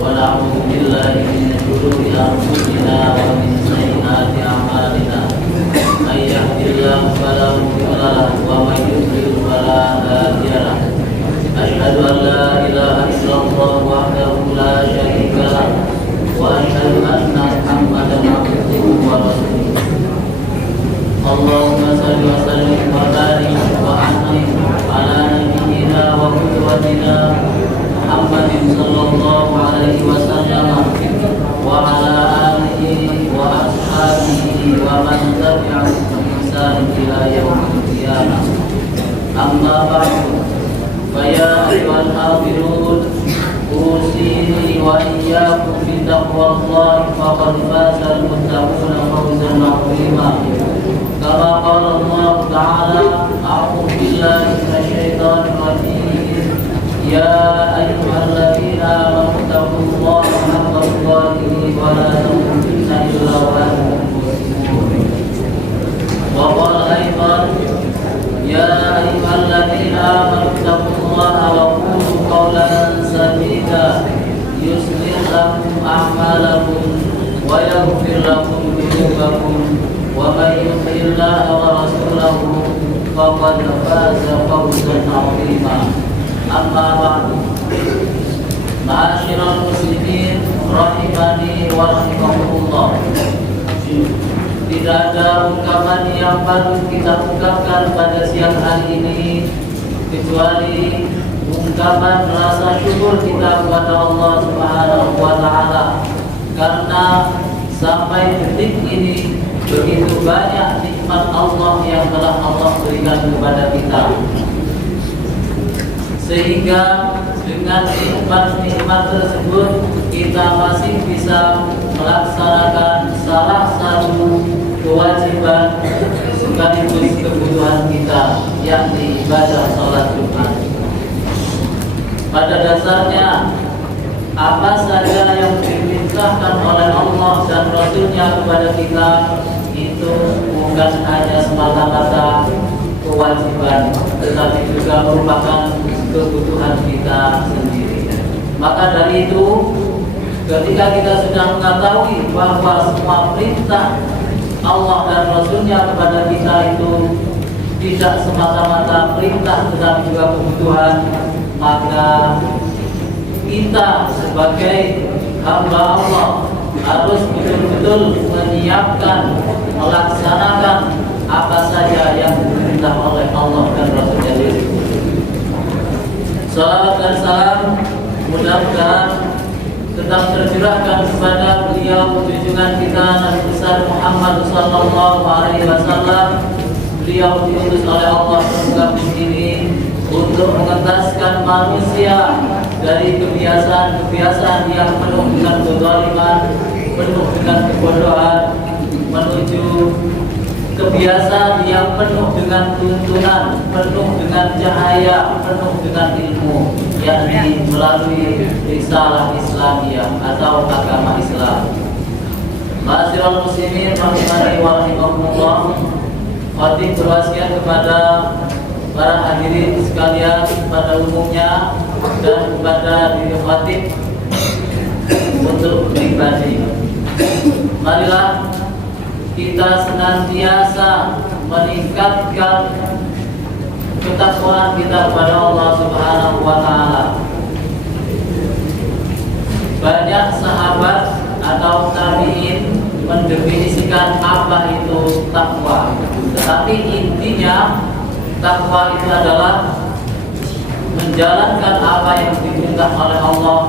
ونعوذ بالله من شرور أنفسنا ومن سيئات أعمالنا من يهد الله فلا مضل له ومن يضلل فلا هادي له أشهد أن لا إله إلا الله وحده لا شريك له وأشهد أن محمدا عبده ورسوله اللهم صل وسلم وبارك وأنعم على نبينا وقدوتنا محمد صلى الله عليه وسلم وعلى آله وأصحابه ومن تبعهم بإحسان إلى يوم القيامة أما بعد فيا أيها الحاضرون أوصيني وإياكم بتقوى الله فقد فاز المتقون فوزا عظيما كما قال الله تعالى أعوذ بالله من الشيطان الرجيم يا أيها الذين آمنوا اتقوا الله حق تقاته ولا تموتن إلا وأنتم مسلمون وقال أيضا يا أيها الذين آمنوا اتقوا الله وقولوا قولا سديدا يصلح لكم أعمالكم ويغفر لكم ذنوبكم ومن يطع الله ورسوله فقد فاز فوزا عظيما أما بعد معاشر المسلمين rahimani wa rahimakumullah. Tidak ada ungkapan yang patut kita ungkapkan pada siang hari ini kecuali ungkapan rasa syukur kita kepada Allah Subhanahu wa taala karena sampai detik ini begitu banyak nikmat Allah yang telah Allah berikan kepada kita, sehingga dengan nikmat-nikmat tersebut kita masih bisa melaksanakan salah satu kewajiban sekaligus kebutuhan kita, yakni ibadah sholat Jumat. Pada dasarnya apa saja yang diperintahkan oleh Allah dan Rasul-Nya kepada kita itu bukan hanya semata-mata kewajiban, tetapi juga merupakan kebutuhan kita sendiri. Maka dari itu, ketika kita sudah mengetahui bahwa semua perintah Allah dan Rasul-Nya kepada kita itu tidak semata-mata perintah tetapi juga kebutuhan, maka kita sebagai hamba Allah harus betul-betul menyiapkan, melaksanakan apa saja yang diperintah oleh Allah dan Rasul-Nya itu. Salawat dan salam mudah-mudahan tetap tercurahkan kepada beliau junjungan kita Nabi besar Muhammad sallallahu alaihi wasallam. Beliau diutus oleh Allah ke muka bumi ini untuk mengentaskan manusia dari kebiasaan-kebiasaan yang penuh dengan kezaliman, penuh dengan kebodohan, menuju kebiasaan yang penuh dengan tuntunan, penuh dengan cahaya, penuh dengan ilmu, yakni melalui risalah Islamiyah atau agama Islam. Ma'asyiral muslimin rahimani wa rahimakumullah. Khatib berwasiat kepada para hadirin sekalian pada umumnya dan kepada diri khatib untuk pribadi. Marilah kita senantiasa meningkatkan ketakwaan kita kepada Allah Subhanahu wa taala. Banyak sahabat atau tabi'in mendefinisikan apa itu takwa. Tetapi intinya takwa itu adalah menjalankan apa yang diperintah oleh Allah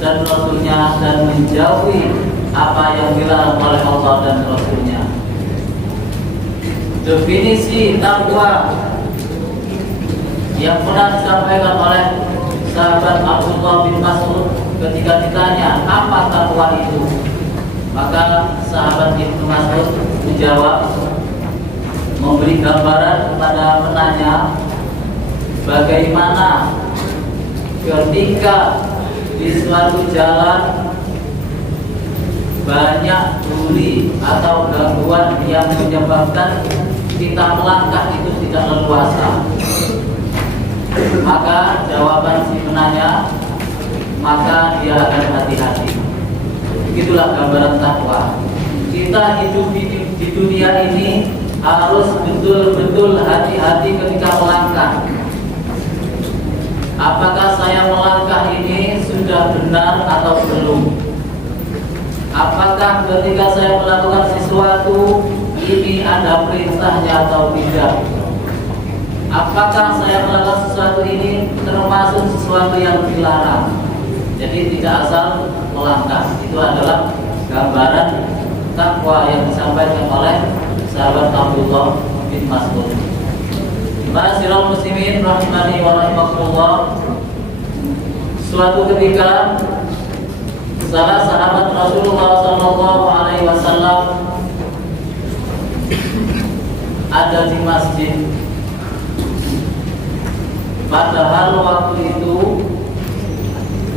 dan Rasul-Nya dan menjauhi apa yang dilarang oleh Allah dan Rasul-Nya. Definisi takwa yang pernah disampaikan oleh sahabat Abdullah bin Mas'ud ketika ditanya apa takwa itu, maka sahabat Ibnu Mas'ud menjawab, memberi gambaran kepada penanya bagaimana ketika di suatu jalan banyak duri atau gangguan yang menyebabkan kita melangkah itu tidak leluasa. Maka jawaban si penanya, maka dia akan hati-hati. Itulah gambaran takwa. Kita hidup di dunia ini harus betul-betul hati-hati ketika melangkah. Apakah saya melangkah ini sudah benar atau belum? Apakah ketika saya melakukan sesuatu ini ada perintahnya atau tidak? Apakah saya melakukan sesuatu ini termasuk sesuatu yang dilarang? Jadi tidak asal melangkah. Itu adalah gambaran takwa yang disampaikan oleh sahabat Abdullah bin Mas'ud. Ma'asyiral muslimin rahimani wa rahimakumullah. Suatu ketika salah sahabat Rasulullah sallallahu alaihi wasallam ada di masjid. Padahal waktu itu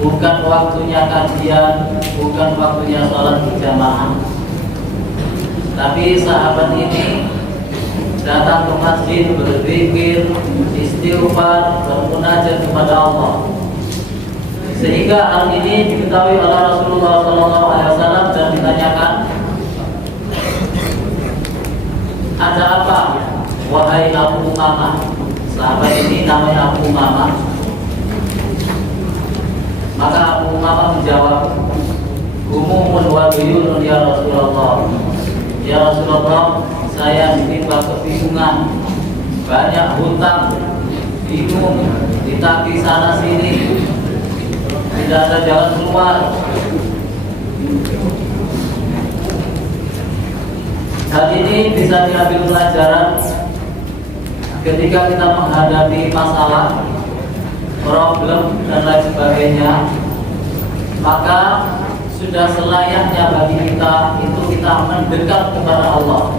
bukan waktunya kajian, bukan waktunya sholat berjamaah. Tapi sahabat ini datang ke masjid berzikir, istighfar, bermunajat kepada Allah. Sehingga hal ini diketahui oleh Rasulullah SAW dan ditanyakan, ada apa, wahai Abu Umamah? Sahabat ini namanya Abu Umamah. Maka Abu Umamah menjawab, Humumun wa duyunun ya Rasulullah. Ya Rasulullah, saya ditimpa kebingungan, banyak hutang, bingung, ditagih sana sini, tidak ada jalan keluar. Hal ini bisa diambil pelajaran ketika kita menghadapi masalah, problem dan lain sebagainya. Maka sudah selayaknya bagi kita itu kita mendekat kepada Allah.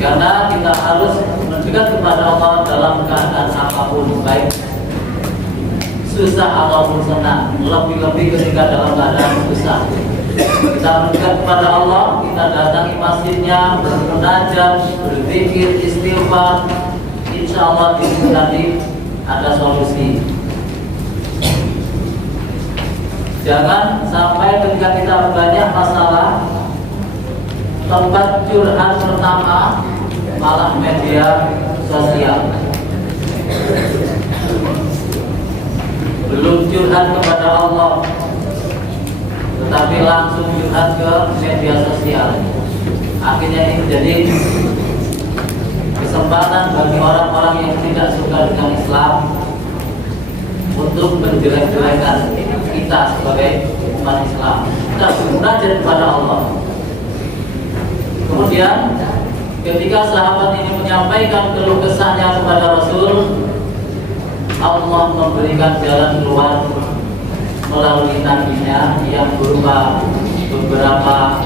Karena kita harus mendekat kepada Allah dalam keadaan apapun, baik susah ataupun senang. Lebih-lebih ketika dalam keadaan susah, kita mendekat kepada Allah, kita datangi masjidnya, bermunajat, berzikir, istighfar. Insya Allah di sini nanti ada solusi. Jangan sampai ketika kita banyak masalah, tempat curhat pertama malah media sosial. Belum curhat kepada Allah, tetapi langsung curhat ke media sosial. Akhirnya ini menjadi kesempatan bagi orang-orang yang tidak suka dengan Islam untuk menjelek-jelekan kita sebagai umat Islam. Kita bermunajat kepada Allah. Kemudian ketika sahabat ini menyampaikan keluh kesahnya kepada Rasul, Allah memberikan jalan keluar melalui nabinya yang berupa beberapa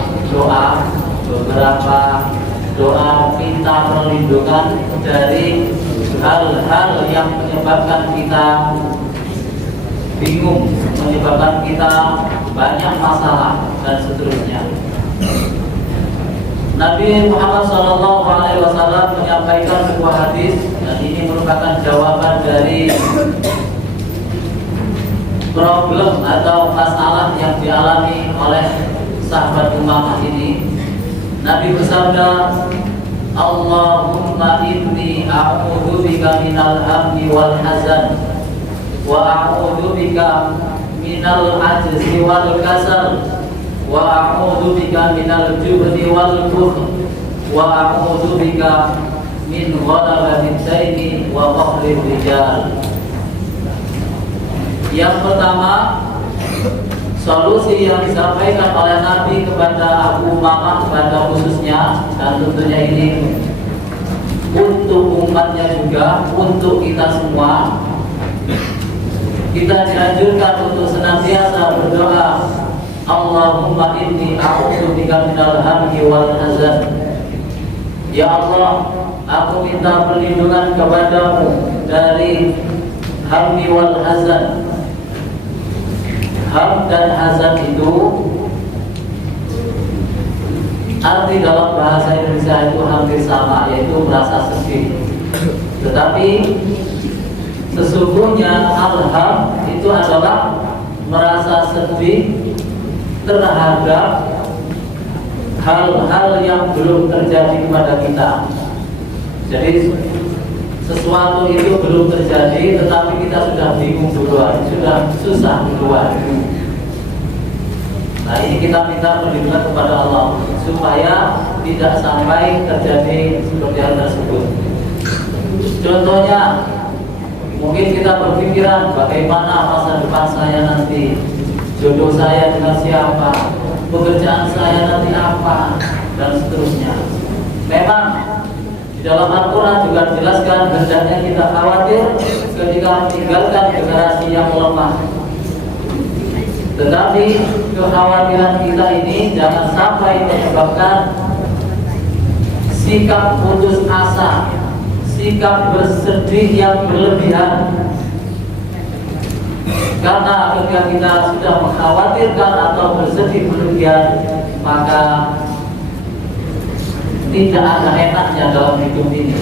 doa minta perlindungan dari hal-hal yang menyebabkan kita bingung, menyebabkan kita banyak masalah dan seterusnya. Nabi Muhammad SAW menyampaikan sebuah hadis, dan ini merupakan jawaban dari problem atau masalah yang dialami oleh sahabat Umamah ini. Nabi bersabda, Allahumma inni a'udzu bika minal hammi wal hazan wa a'udzu bika minal ajzi wal kasal wa a'udzu bika minal jubni wal bukhl wa a'udzu bika min ghalabatil daini wa qahrir rijal. Yang pertama, solusi yang disampaikan oleh Nabi kepada Abu Umamah kepada khususnya, dan tentunya ini untuk umatnya juga, untuk kita semua, kita dianjurkan untuk senantiasa berdoa, Allahumma inni a'udzu bika minal hammi wal hazan. Ya Allah, aku minta perlindungan kepadamu dari hammi wal hazan. Ham dan hazan itu arti dalam bahasa Indonesia itu hampir sama, yaitu merasa sedih. Tetapi sesungguhnya al-ham itu itu adalah merasa sedih terhadap hal-hal yang belum terjadi kepada kita. Jadi sesuatu itu belum terjadi, tetapi kita sudah bingung duluan, sudah susah duluan. Nah, ini kita minta perlindungan kepada Allah supaya tidak sampai terjadi seperti hal tersebut. Contohnya, mungkin kita berpikiran bagaimana masa depan saya nanti, jodoh saya dengan siapa, pekerjaan saya nanti apa, dan seterusnya. Memang di dalam Al-Quran juga dijelaskan hendaknya kita khawatir ketika meninggalkan generasi yang lemah. Tetapi kekhawatiran kita ini jangan sampai menyebabkan sikap putus asa, sikap bersedih yang berlebihan. Karena ketika kita sudah mengkhawatirkan atau bersedih berlebihan, maka tidak ada enaknya dalam hidup ini.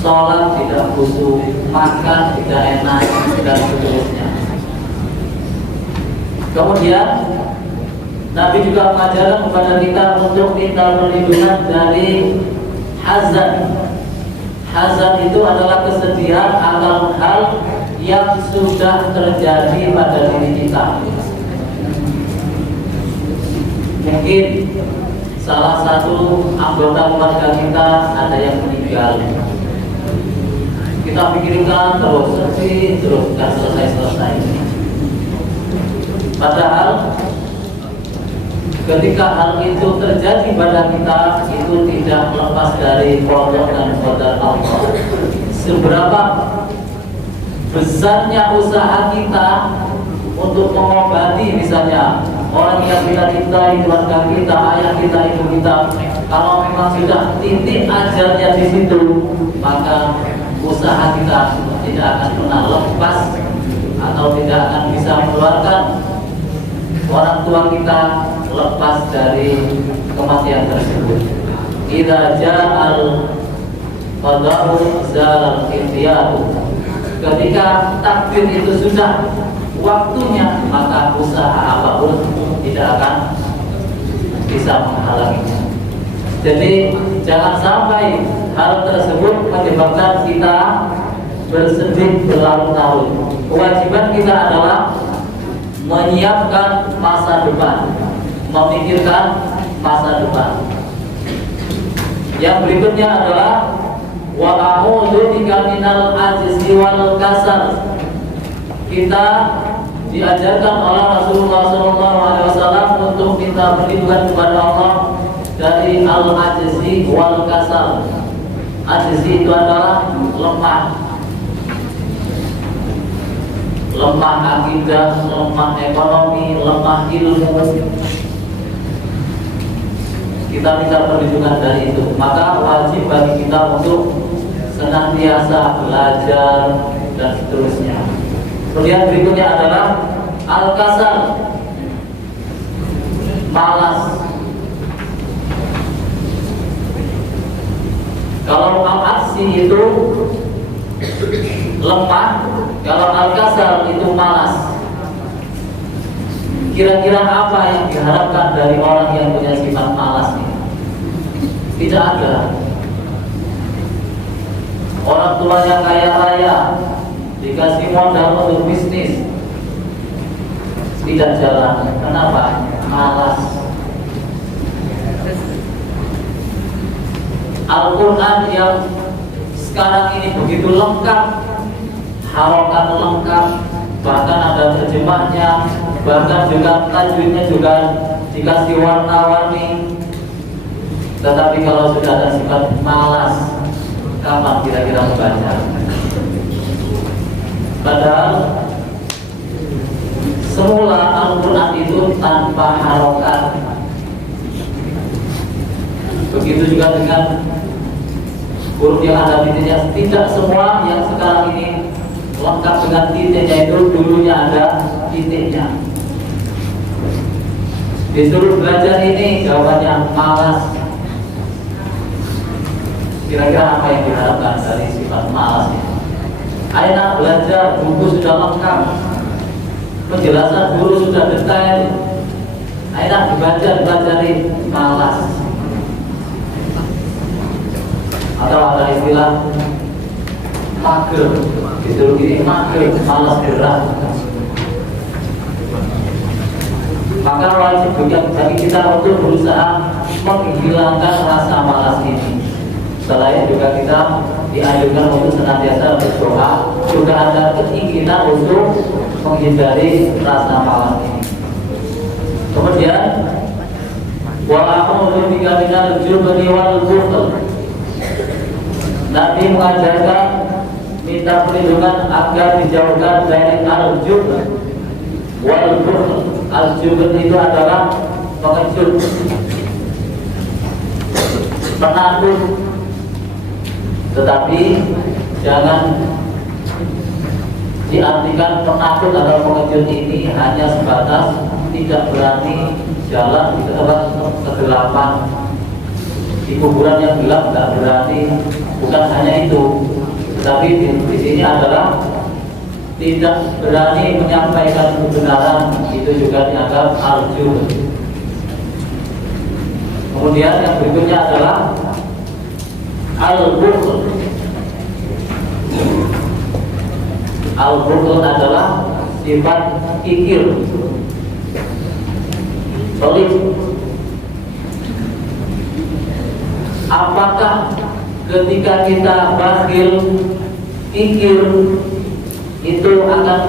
Sholat tidak khusyuk, makan tidak enak, dan seterusnya. Kemudian Nabi juga mengajarkan kepada kita untuk minta perlindungan dari hazan. Hazan itu adalah kesedihan akan hal yang sudah terjadi pada diri kita. Mungkin salah satu anggota keluarga kita ada yang meninggal. Kita pikirkan terus, sedih terus, gak selesai-selesai. Padahal ketika hal itu terjadi pada kita, itu tidak lepas dari qada dan qadar Allah. Seberapa besarnya usaha kita untuk mengobati misalnya orang yang kita cintai, keluarga kita, ayah kita, ibu kita, kalau memang sudah titik ajalnya di situ, maka usaha kita tidak akan pernah lepas atau tidak akan bisa mengeluarkan orang tua kita lepas dari kematian tersebut. Idza ja'al qada'u zalal ikhtiyar. Ketika takdir itu sudah waktunya, maka usaha apapun tidak akan bisa menghalanginya. Jadi jangan sampai hal tersebut menyebabkan kita bersedih berlarut-larut. Kewajiban kita adalah menyiapkan masa depan, memikirkan masa depan. Yang berikutnya adalah wa a'udzu bika minal ajzi wal kasal. Kita diajarkan oleh Rasulullah SAW untuk minta perlindungan kepada Allah dari al-ajzi wal kasal. Ajzi itu adalah lemah. Lemah akidah, lemah ekonomi, lemah ilmu. Kita minta perlindungan dari itu. Maka wajib bagi kita untuk senantiasa belajar dan seterusnya. Kemudian berikutnya adalah al-kasal, malas. Kalau al-aksi itu lemah, kalau al-kasal itu malas. Kira-kira apa yang diharapkan dari orang yang punya sifat malas ini? Tidak ada. Orang tuanya kaya raya, dikasih modal untuk bisnis, tidak jalan. Kenapa? Malas. Al-Quran yang sekarang ini begitu lengkap, harokat lengkap, bahkan ada terjemahnya, bahkan juga tajwidnya juga dikasih warna-warni. Tetapi kalau sudah ada sifat malas, kapan kira-kira membaca? Padahal semula Al-Quran itu tanpa harokat. Begitu juga dengan huruf yang ada titiknya. Tidak semua yang sekarang ini lengkap dengan titiknya itu dulunya ada titiknya. Disuruh belajar ini, jawabannya malas. Kira-kira apa yang diharapkan dari sifat malas ini? Ayo belajar, buku sudah lengkap, penjelasan guru sudah detail. Ayo dipelajari, malas. Atau ada istilah mager, gitu gini, mager, malas gerak. Maka wajib juga bagi kita untuk berusaha menghilangkan rasa malas ini. Selain juga kita dianjurkan untuk senantiasa berdoa, juga ada keinginan untuk menghindari rasa malas ini. Kemudian wa'amudu bika minal jubni wal bukhl. Nabi mengajarkan minta perlindungan agar dijauhkan dari al-jubn wal bukhl. Al-jubn itu adalah pengecut, penakut. Tetapi jangan diartikan penakut atau pengecut ini hanya sebatas tidak berani jalan di tempat kegelapan, di kuburan yang gelap tidak berani. Bukan hanya itu, tetapi di sini adalah tidak berani menyampaikan kebenaran, itu juga dianggap al-jubn. Kemudian yang berikutnya adalah al-bukhl. Al-bukhl adalah sifat kikir, pelit. Apakah ketika kita bakhil, kikir, itu akan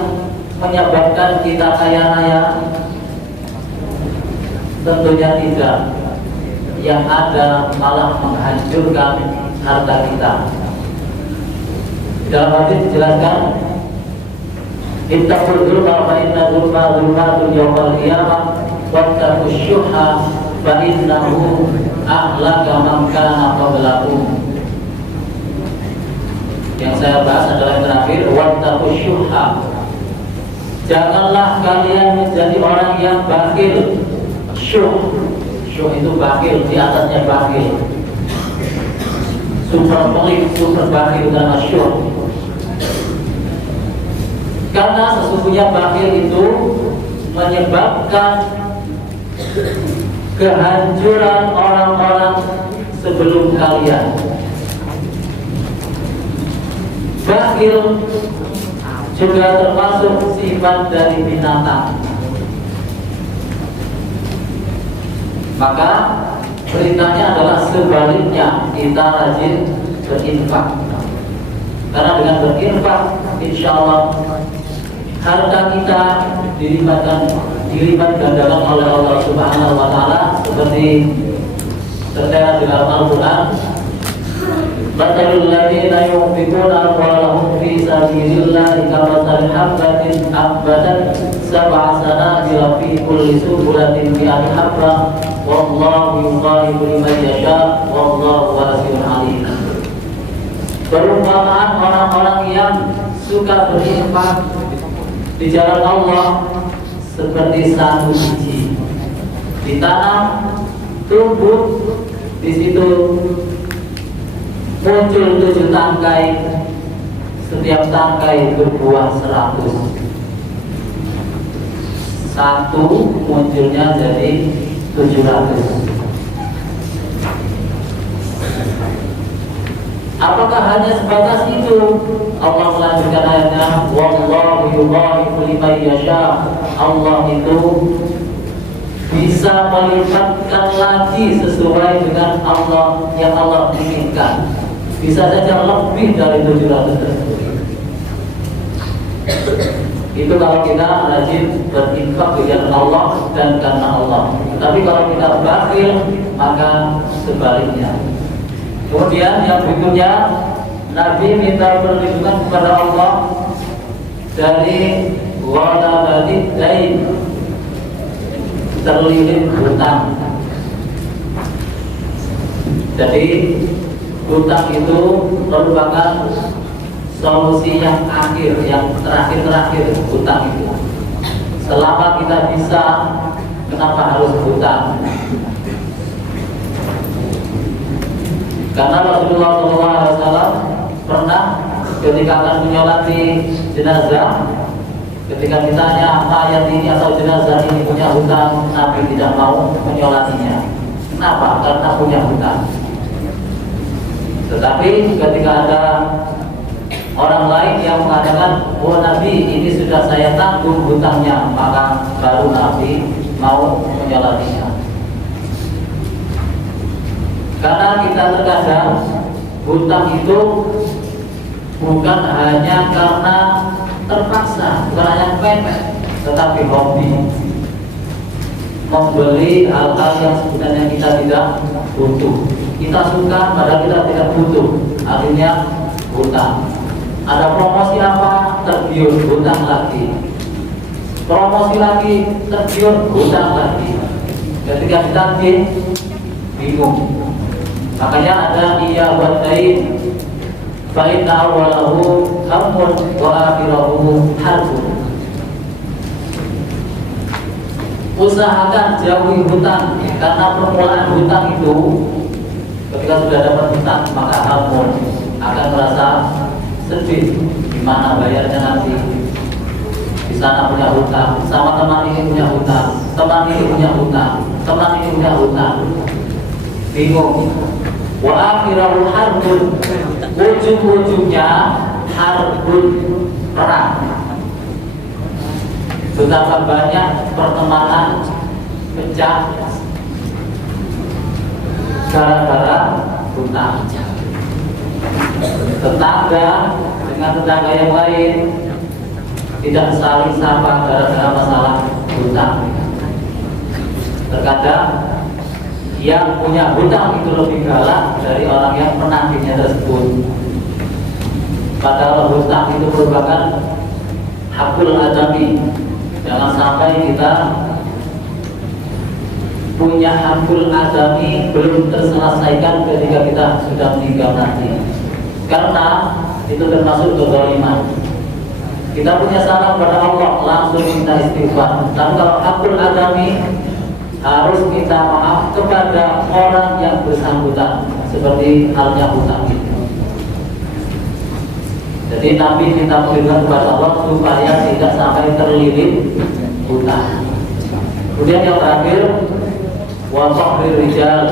menyebabkan kita kaya raya? Tentunya tidak. Yang ada malah menghancurkan harta kita. Dalam hadis dijelaskan, ittaqul dzulma fa inna dzulma dzulmatun yawmal qiyamah wattaqus syuhha fa innahu ahlaka man kana qablakum. Yang saya bahas adalah yang terakhir, wattaqus syuhha. Janganlah kalian menjadi orang yang bakhil. Syuh itu bakhil, di atasnya bakhil, super pelit, super bakhil karena syuh. Karena sesungguhnya bakhil itu menyebabkan kehancuran orang-orang sebelum kalian. Bakhil juga termasuk sifat dari binatang. Maka perintahnya adalah sebaliknya, kita rajin berinfak. Karena dengan berinfak, insya Allah harta kita dilipat gandakan oleh Allah Subhanahu Wa Taala, seperti tertera di dalam Al-Quran. Matalul ladzina yunfiquna amwalahum fi sabilillahi kamathali habbatin ambatat sab'a sanabila fi kulli sunbulatin mi'atu habbah wallahu yudha'ifu liman yasha wallahu wasi'un 'alim. Perumpamaan orang-orang yang suka berinfak di jalan Allah seperti satu biji ditanam, tumbuh, di situ muncul 7 tangkai, setiap tangkai berbuah 100. Satu munculnya jadi 700. Apakah hanya sebatas itu? Allah melanjutkan ayatnya, wallahu yudha'ifu liman yasha. Allah itu bisa melipatkan lagi sesuai dengan Allah yang Allah inginkan. Bisa saja lebih dari 700 tersebut. Itu kalau kita rajin berinfak di jalan Allah dan karena Allah. Tapi kalau kita bakhil, maka sebaliknya. Kemudian yang berikutnya, Nabi minta perlindungan kepada Allah dari ghalabatid dain, terlilit hutang. Jadi hutang itu merupakan solusi yang akhir, yang terakhir hutang itu. Selama kita bisa, kenapa harus hutang? Karena Rasulullah SAW pernah ketika akan menyolati jenazah, ketika ditanya mayat ini atau jenazah ini punya hutang, Nabi tidak mau menyolatinya. Kenapa? Karena punya hutang. Tetapi ketika ada orang lain yang mengatakan, oh Nabi ini sudah saya tanggung hutangnya, maka baru Nabi mau menyolatinya. Karena kita terkadang hutang itu bukan hanya karena terpaksa, bukan hanya pepet, tetapi hobi. Membeli hal-hal yang sebenarnya kita tidak butuh. Kita suka padahal kita tidak butuh. Artinya hutang. Ada promosi apa? Tergiur, hutang lagi. Promosi lagi, tergiur, hutang lagi. Ketika ditagih, bingung. Makanya ada iya wadain, fa inna awwalahu hammun wa akhirahu harbun. Usahakan jauhi hutang, karena permulaan hutang itu ketika sudah dapat hutang maka hammun, akan merasa sedih. Gimana bayarnya nanti? Di sana punya hutang, sama teman ini punya hutang, teman ini punya hutang, teman ini punya hutang. Bingung. Wa akhirahu harbun, ujung-ujungnya harbun, perang. Betapa banyak pertemanan pecah gara-gara hutang. Tetangga dengan tetangga yang lain tidak saling sapa gara-gara masalah hutang. Terkadang yang punya hutang itu lebih galak dari orang yang menagihnya tersebut. Padahal hutang itu merupakan hakul adami. Jangan sampai kita punya hakul adami belum terselesaikan ketika kita sudah meninggal nanti. Karena itu termasuk kezaliman. Kita punya salah kepada Allah, langsung minta istighfar. Dan kalau hakul adami, harus minta maaf kepada orang yang bersangkutan, seperti halnya hutang itu. Jadi Nabi minta perlindungan kepada Allah supaya tidak sampai terlilit hutang. Kemudian yang terakhir, wa tahrir rijal.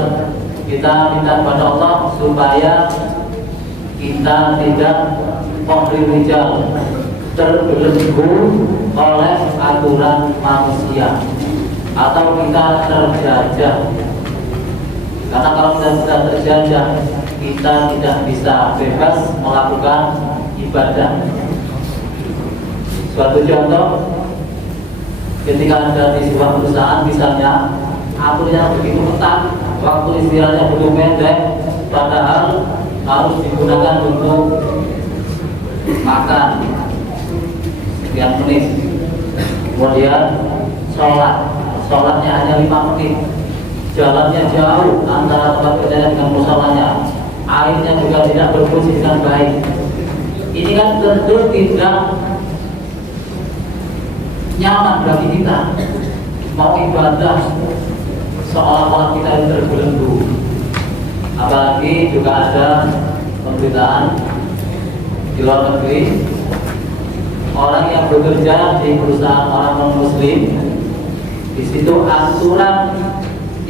Kita minta kepada Allah supaya kita tidak tahrir rijal, terbelenggu oleh aturan manusia, atau kita terjajah. Karena kalau kita sudah terjajah, kita tidak bisa bebas melakukan ibadah. Suatu contoh, ketika ada di sebuah perusahaan misalnya, aturannya begitu ketat, waktu istirahatnya begitu pendek, padahal harus digunakan untuk makan sekian menit. Kemudian sholatnya hanya 5 menit, jalannya jauh antara tempat kerjanya dengan musolanya, airnya juga tidak berfungsi dengan baik. Ini kan tentu tidak nyaman bagi kita. Mau ibadah seolah-olah kita yang terbelenggu. Apalagi juga ada pemberitaan di luar negeri, orang yang bekerja di perusahaan orang non-muslim, di situ aturan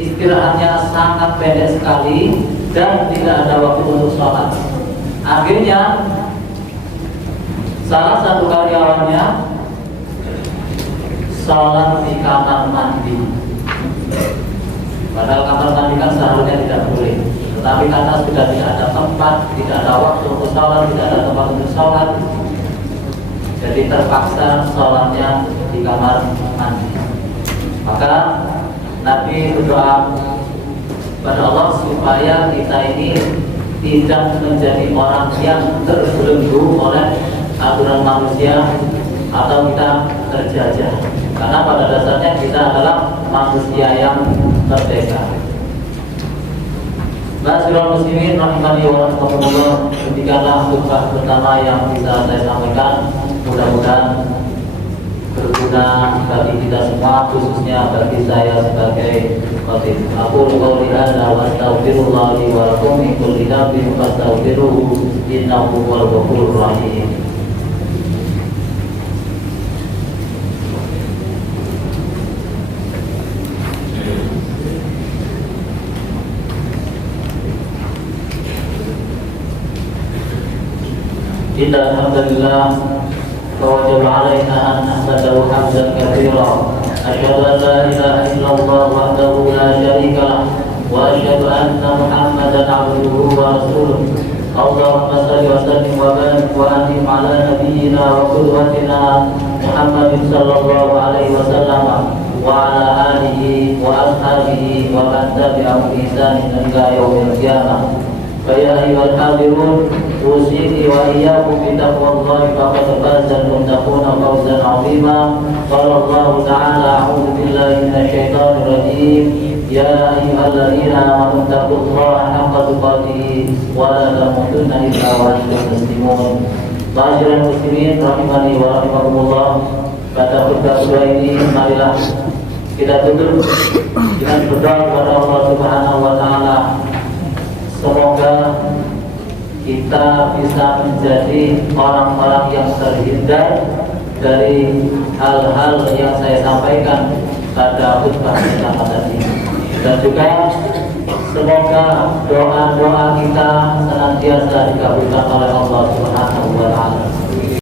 istirahatnya sangat pendek sekali dan tidak ada waktu untuk sholat. Akhirnya salah satu karyawannya sholat di kamar mandi. Padahal kamar mandi kan seharusnya tidak boleh, tetapi karena sudah tidak ada tempat, tidak ada waktu untuk sholat, tidak ada tempat untuk sholat, jadi terpaksa sholatnya di kamar mandi. Maka Nabi berdoa pada Allah supaya kita ini tidak menjadi orang yang terbelenggu oleh aturan manusia atau kita terjajah. Karena pada dasarnya kita adalah manusia yang merdeka. Ma'asyiral muslimin rahimani wa rahmatullah, demikianlah khutbah pertama yang bisa saya sampaikan. Mudah-mudahan berguna bagi kita semua, khususnya bagi saya sebagai khatib. Aku qouli hadza wa astaghfirullah li wa lakum min kulli dhanbin fastaghfiruhu innahu huwal ghafurur rahim. Innal hamdalillah ووجب علينا أن نحمده حمدا كثيرا. أشهد أن لا إله إلا الله وحده لا شريك له وأشهد أن محمدا عبده ورسوله. اللهم صل وسلم وبارك وأنعم على نبينا وقدوتنا محمد صلى الله عليه وسلم وعلى آله وأصحابه ومن تبعهم بإحسان إلى يوم القيامة. فيا أيها الحاضرون أوصيني وإياكم بتقوى الله فقد فاز المتقون فوزا عظيما. قال الله تعالى: أعوذ بالله من الشيطان الرجيم. يا أيها الذين آمنوا اتقوا الله حق تقاته ولا تموتن إلا وأنتم مسلمون. Ma'asyiral muslimin rahimani wa rahimakumullah. Pada khutbah ini marilah kita tutup dengan berdoa kepada Allah Subhanahu wa taala. Semoga kita bisa menjadi orang-orang yang terhindar dari hal-hal yang saya sampaikan pada khutbah kita tadi. Dan juga semoga doa-doa kita senantiasa dikabulkan oleh Allah Subhanahu